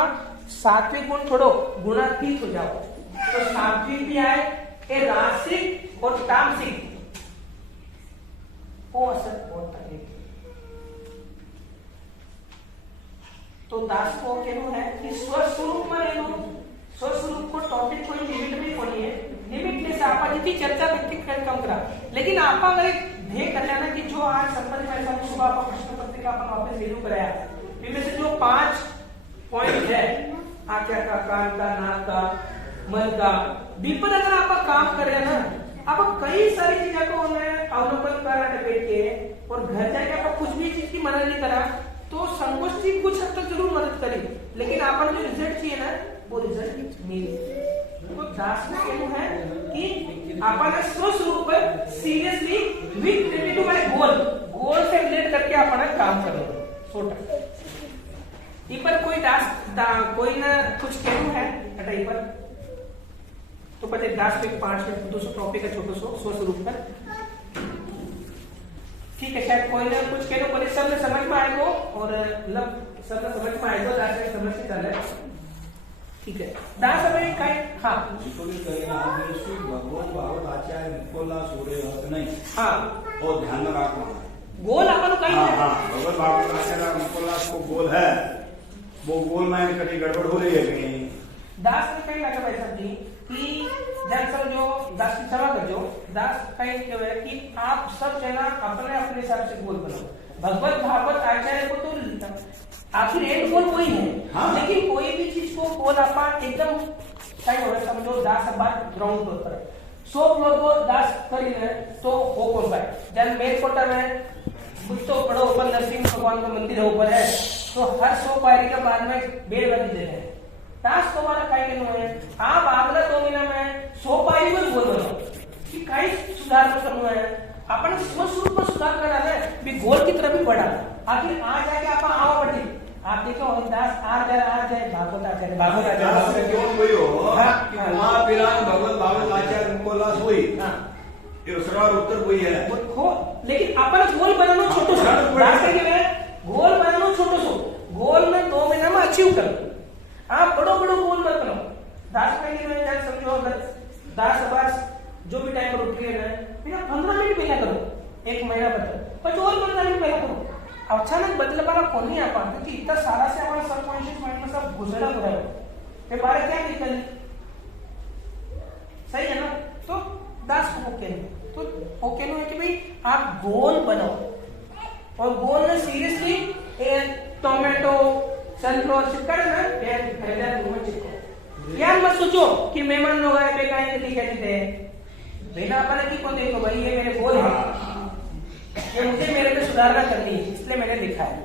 सात्विक गुण थोड़ो गुणातीत हो जाओ तो सात्विक भी आए, ये रासिक और तामसिक वो असर बहुत तकलीफ. तो दास को कहना है कि स्वस्वरूप में रहना. स्वस्वरूप को टॉपिक कोई लिमिट में होनी है. लिमिट में से आप जितनी चर्चा करके कम करा. लेकिन आप अगर ध्येय कर लेना कि जो आज संपत्ति में सुबह आप प्रश्न पत्रिका अपन वापस रिव्यू कराया, इनमें से जो 5 पॉइंट है आंखें का, कान का, नाक का, मन का, पर अगर आप काम कर रहे हैं ना, आप कई सारी चीजों को अवलोकन करा बैठ के और घर जाके आप कुछ भी चीज की मदद नहीं करा तो संगोष्ठी कुछ हद तक जरूर मदद करी. लेकिन आपने जो रिजल्ट चाहिए ना वो रिजल्ट नहीं. तो दास का कहना है कि आपने स्वस्वरूप पर seriously with related to my goal से रिलेट करके आपने काम करो. 100%. ई पर कोई दास कोई ना कुछ कहना है अटाई पर तो पहले दास के 5 मिनट 200 टॉपिक है छोटो सो स्वस्वरूप पर. ठीक है, शायद कोई ना कुछ कहना पर सब ने समझ में आएगा और मतलब सब ने समझ में आएगा. दास ने समझ से चले. ठीक है, दास अभी काय हाँ भगवत भागवत आचार्य निकोला सूर्य नहीं. हाँ, वो ध्यान में रखना. गोल अपन कहीं भगवत भागवत आचार्य निकोला को गोल है, वो गोल में कहीं गड़बड़ हो रही है कहीं. दास ने कहीं लगा बैठा थी कि जब जो दास की सभा कर जो दास कहीं क्या है कि आप सब जना अपने अपने हिसाब से गोल बनाओ. भगवत भागवत आचार्य को तो आखिर एंड गोल वही है. हाँ? लेकिन कोई भी चीज को गोल आप एकदम सही हो समझो. दास बात ग्राउंड फ्लोर पर 100 फ्लोर को दास करी है तो हो कौन पाए. जब मेल कोटर में कुछ तो बड़ो ऊपर नरसिंह भगवान का मंदिर है ऊपर है तो हर 100 पायरी के बाद में 1.5 बजे दे रहे हैं. दास को वाला कहीं नहीं है. आप अगला 2 महीना में 100 पायरी में बोल रहे हो कि कहीं सुधार करना है. अपन स्वस्वरूप में सुधार करा है भी गोल की तरफ ही बढ़ा. आखिर आज जाके आप आवा बढ़ी. आप देखो दास आ जाए भागवत आचार्य क्यों हुई हो? भगवत भागवत आचार्य निकोला हुई. ये उसका और उत्तर वही है। लेकिन अपन गोल बनानो छोटो सो, गोल बनानो छोटो सो, गोल में 2 महीना में अचीव करो। आप बड़ो बड़ो गोल मत बनाओ। 10 महीने में यार समझो, अगर 10 बार जो भी टाइम पर उठ रहे हैं, फिर 15 मिनट पहले करो, 1 महीना बदलो, पर और 15 मिनट पहले करो। अचानक बदलवाना कौन नहीं आता, क्योंकि इतना सारा से हमारा सबकॉन्शियस माइंड में सब घुसड़ा हुआ है। फिर बारे क्या निकल, सही है ना? तो 10 को तो वो कहना है कि भाई आप गोल बनाओ, और गोल में सीरियसली टोमेटो सनफ्लावर चिपका ना, चिपको। यार मत सोचो कि मेहमान लोग आए बेकार लिखे थे, बिना अपने की को देखो भाई ये मेरे गोल है, ये मुझे मेरे में सुधारना करनी है, इसलिए मैंने लिखा है।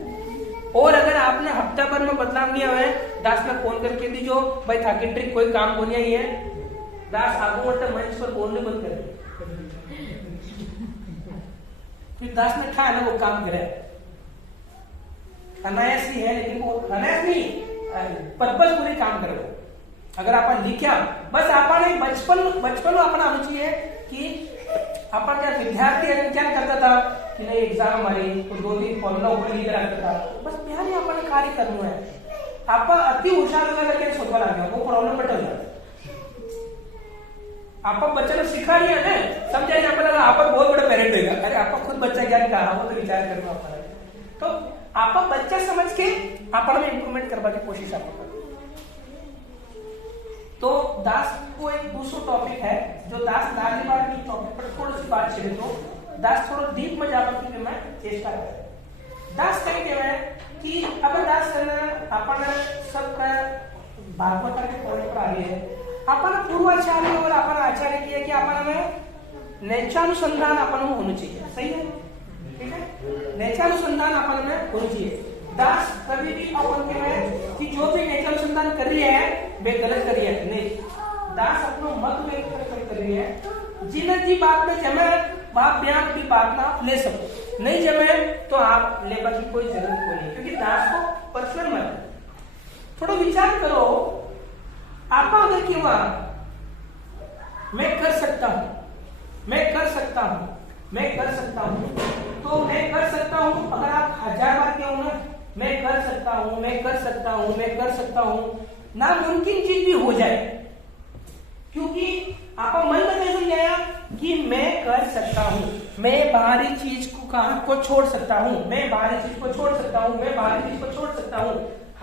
और अगर आपने हफ्ता भर में बदलाव किया हुआ है, 10 में फोन करके दीजो भाई थाकी ट्रिक कोई काम को नहीं है, 10 आगू बढ़ते मंच पर बोलने बंद कर, फिर 10 में था ना वो काम करे। अनायास ही है, लेकिन वो अनायास नहीं, पर्पस पूरी काम करे। अगर अपन लिखा, बस अपन बचपन अपना होना चाहिए कि अपन क्या विद्यार्थी क्या करता था कि नहीं एग्जाम हमारी 2-3 फॉर्मूला ऊपर लिख रखता था, बस बिहार ही अपन कार्य करना है। आप अति होशियार होगा करके सोचवा लग गया, वो प्रॉब्लम बटल जाता। आप बच्चे ने सिखा लिया है, समझा नहीं, आप बहुत बड़ा पेरेंट होगा। अरे आप खुद बच्चा ज्ञान कहा, वो तो विचार करना पड़ा। तो आप बच्चा समझ के अपन में इंप्रूवमेंट करवा की कोशिश आप करो। तो दास को एक दूसरा टॉपिक है जो दास लाली बार की टॉपिक पर थोड़ी सी बात छेड़े, तो दास थोड़ा डीप में जाने की मैं चेष्टा करें। दास कहेंगे मैं कि अब दास अपन सबका भागवत के पॉइंट पर आ गए हैं। अपन पूर्वाचार्य और अपन आचार्य की है कि अपन में नैचानुसंधान अपन में होना चाहिए, सही है, ठीक है? नैचानुसंधान अपन में होना चाहिए। दास कभी भी अपन के में कि जो भी नैचानुसंधान कर रही है वे गलत कर रही है नहीं, दास अपना मत व्यक्त कर रही है। जिन जी बात में जमे बाप बयान की बात ना ले सको, नहीं जमे तो आप लेबर की कोई जरूरत को नहीं, क्योंकि दास को पर्सनल मत। थोड़ा विचार करो, आप अगर क्यों मैं कर सकता हूं, मैं कर सकता हूं, मैं कर सकता हूं, तो मैं कर सकता हूं। अगर आप 1000 बार क्यों ना मैं कर सकता हूं, मैं कर सकता हूं, मैं कर सकता हूं, नामुमकिन चीज भी हो जाए, क्योंकि आप मन में कैसे समझाया कि मैं कर सकता हूं, मैं बाहरी चीज को छोड़ सकता हूं, मैं बाहरी चीज को छोड़ सकता हूं, मैं बाहरी चीज को छोड़ सकता हूं।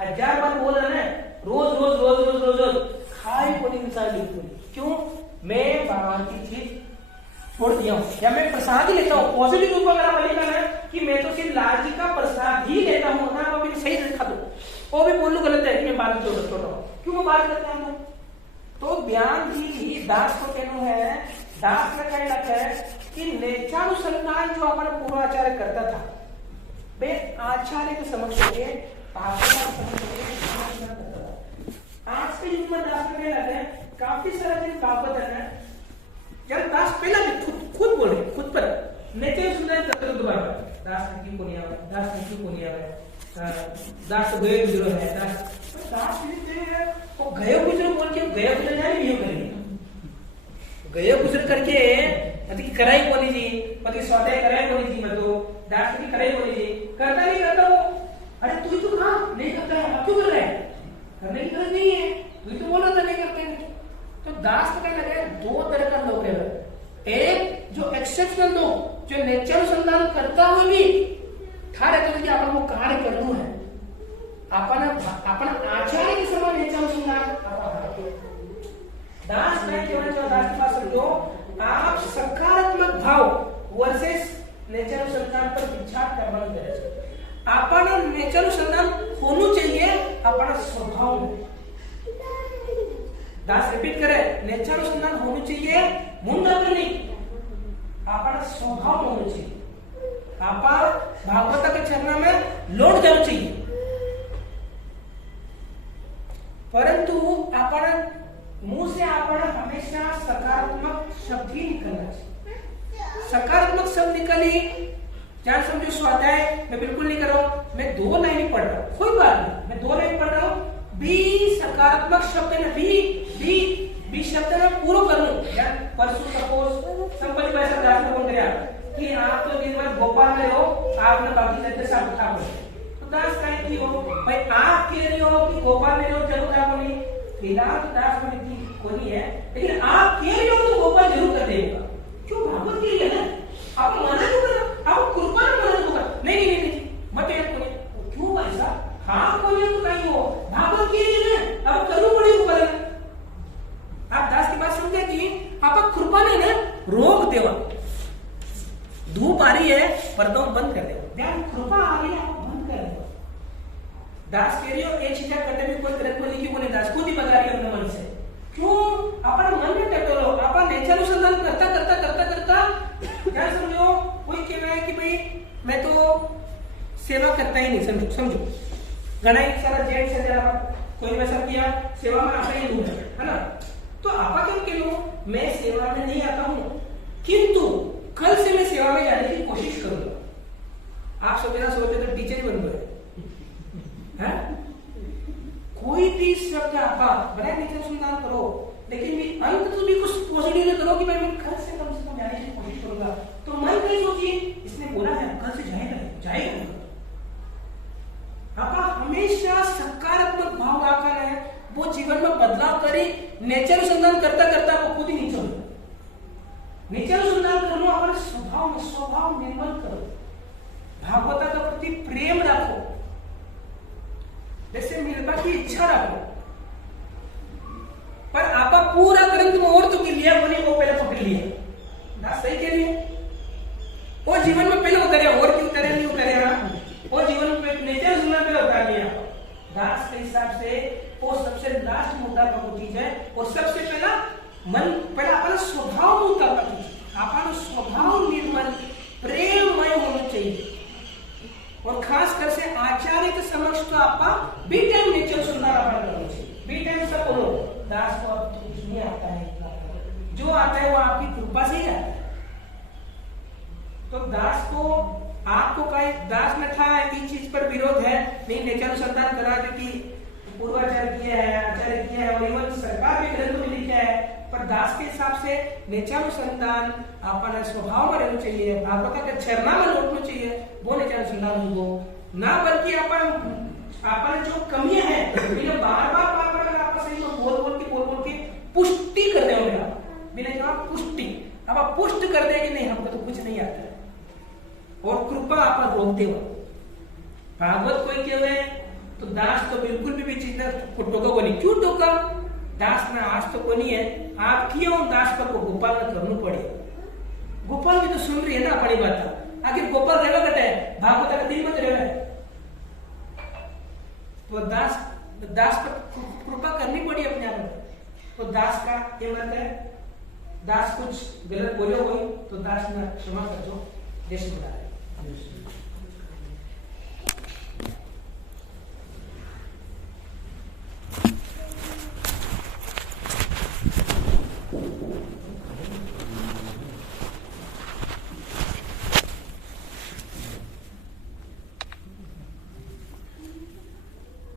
1000 बार बोल रहा है, रोज रोज रोज रोज रोज रोज खाई को इंसान लिखूं, क्यों? मैं बाहर की चीज छोड़ दिया हूं, या मैं प्रसाद ही लेता हूं। पॉजिटिव रूप में अगर आप लिखा है कि मैं तो सिर्फ लालजी का प्रसाद ही लेता हूं ना, आप सही लिखा दो, वो भी बोलना गलत है कि मैं बाल छोटा हूं, क्यों मैं बाल करता हूं? तो बयान ही दास को कहना है, दास ने कहना है कि नेचानुसंधान जो अपना पूर्वाचार्य करता था, वे आचार्य के समक्ष होके आज के युग में दास में है काफी सारा दिन कहावत है। जब दास पहला भी खुद बोल रहे, खुद पर नेचानुसंधान करते दोबारा दास की को नहीं आवे, दास की को नहीं आवे, दास गए गुजरो है, दास वो गए गुजरो बोल के गए गुजर नहीं करेंगे, गए गुजर करके मतलब कराई बोली जी, मतलब स्वाध्याय कराई बोली जी, मतलब दास की कराई बोली जी, करता नहीं करता वो, अरे तू तो कहा नहीं करता है, क्यों कर रहा है? करने की जरूरत नहीं है, तू तो बोला था नहीं करते। तो दास को कहने लगे 2 तरह का लोग है, एक जो एक्सेप्शनल लोग जो नेचानुसंधान करता हुए भी ठारे तो कि अपन को कार्य करना है, अपन आचार्य के समान नेचानुसंधान। दास मैं केवल जो दास के पास समझो, आप सकारात्मक भाव वर्सेस नेचानुसंधान पर विचार करना चाहिए। अपन नेचानुसंधान होना चाहिए अपना स्वभाव में। दास रिपीट करे, नेचानुसंधान होना चाहिए मुंडा में नहीं, अपना स्वभाव होना चाहिए। आप भागवत के चरण में लौट जाना चाहिए, परंतु अपन मुंह से अपन हमेशा सकारात्मक शब्द ही निकलना चाहिए। सकारात्मक शब्द निकली, क्या समझो स्वाध्याय मैं बिल्कुल नहीं कर रहा हूं, मैं 2 लाइन पढ़ रहा हूं, कोई बात नहीं, मैं 2 लाइन पढ़ रहा हूं, बी सकारात्मक शब्द है ना, बी बी शब्द में पूरा कर लूं या परसों सपोज संपत्ति पैसा दास ने बोल दिया कि आप तो दिन भर भोपाल में हो, आपने बाकी जगह सब उठा लो, तो दास कहीं की हो भाई, आप कह रहे हो कि भोपाल में हो जरूर उठा को नहीं, फिलहाल तो दास में इतनी कोनी है, लेकिन आप कह रहे हो तो भोपाल जरूर कर देगा। क्यों भागवत के लिए है आप मना क्यों कर, आप कृपा में मना क्यों कर, नहीं मत यार कोनी, क्यों भाई साहब हाँ कोनी तो कहीं हो भागवत के लिए ना, अब करूं पड़े को करें। आप दास की बात समझे कि आप कृपा ने ना रोक देवा, धूप आ रही है पर्दों बंद कर देवा, ध्यान कृपा आ रही है आप बंद कर देवा। दास कह रही हो एक चीज करने में कोई गलत बोली क्यों बोले, दास खुद ही बता रही है अपने मन से, क्यों अपना मन में टकरो, अपना नेचर अनुसंधान करता करता करता करता क्या समझो, कोई कह रहा है कि भाई मैं तो सेवा करता ही नहीं, समझो घना एक सारा जेंट्स है जरा कोई ने वैसा किया सेवा में आता ही नहीं है ना, तो आपा क्या कह लो मैं सेवा में नहीं आता हूं, किंतु कल से मैं सेवा में जाने की कोशिश करूंगा। आप सोचे ना सोचे तो टीचर ही बन गए, कोई भी शब्द आपा बड़ा नेचर सुधार करो, लेकिन अंत तो भी कुछ पॉजिटिव करो कि भाई मैं कल से कम जाने की कोशिश करूंगा, तो मन कहीं सोचिए इसने बोला है कल से जाएगा आपा हमेशा सकारात्मक भाव रखना है, वो जीवन में बदलाव करी, नेचर अनुसंधान करता करता आपको खुद ही नीचे होगा, नेचर अनुसंधान करो, अपने स्वभाव निर्मल करो, भागवता का प्रति प्रेम रखो, जैसे मिलवा की इच्छा रखो, पर आपा पूरा ग्रंथ में और तो के लिया बोले वो पहले पकड़ लिया ना, सही कह रही है वो जीवन में पहले उतरे और क्यों उतरे नहीं उतरे ना, वो जीवन में नेचर सुनना पहले उतार लिया। दास के हिसाब से वो सबसे लास्ट मुद्दा का वो चीज है, और सबसे पहला मन पहला अपना स्वभाव में उतारना चाहिए, अपना स्वभाव निर्मल प्रेममय होना चाहिए, और खास कर से आचार्य के समक्ष तो आपका बी टाइम नेचर सुंदर अपना करना चाहिए, बी टाइम सब बोलो दास को अब कुछ नहीं आता है, जो आता है वो आपकी कृपा से ही आता है। तो दास को आपको कहीं दास में था इस चीज पर विरोध है, नहीं नेचर अनुसंधान करा क्योंकि पूर्वाचार्य किया है, आचार्य किया है, और इवन सरकार भी ग्रंथ में लिखा है, पर दास के हिसाब से नेचर अनुसंधान अपना स्वभाव में रहना चाहिए, भागवत के चरणा में लौटना चाहिए, वो नेचर अनुसंधान हो ना, बल्कि अपन जो कमियां हैं बार बार अगर आप सही में बोल के पुष्टि कर दे बिना जवाब पुष्टि, अब आप पुष्ट कर दे कि नहीं हमको तो कुछ नहीं आता है, और कृपा आप रोकते हो। भागवत कोई कहे हुए तो दास तो बिल्कुल भी चीज टोका को नहीं, क्यों टोका, दास ना आज तो को नहीं है, आप किए हो दास पर को गोपाल में करना पड़ेगा, गोपाल भी तो सुन रही है ना अपनी बात, आखिर गोपाल रेवा कटे है भागवत का दिल मत रेवा है, तो दास पर कृपा करनी पड़ी अपने आप में। तो दास का ये मत है, दास कुछ गलत बोले हो तो दास ने क्षमा कर दो, जैसे बता रहे।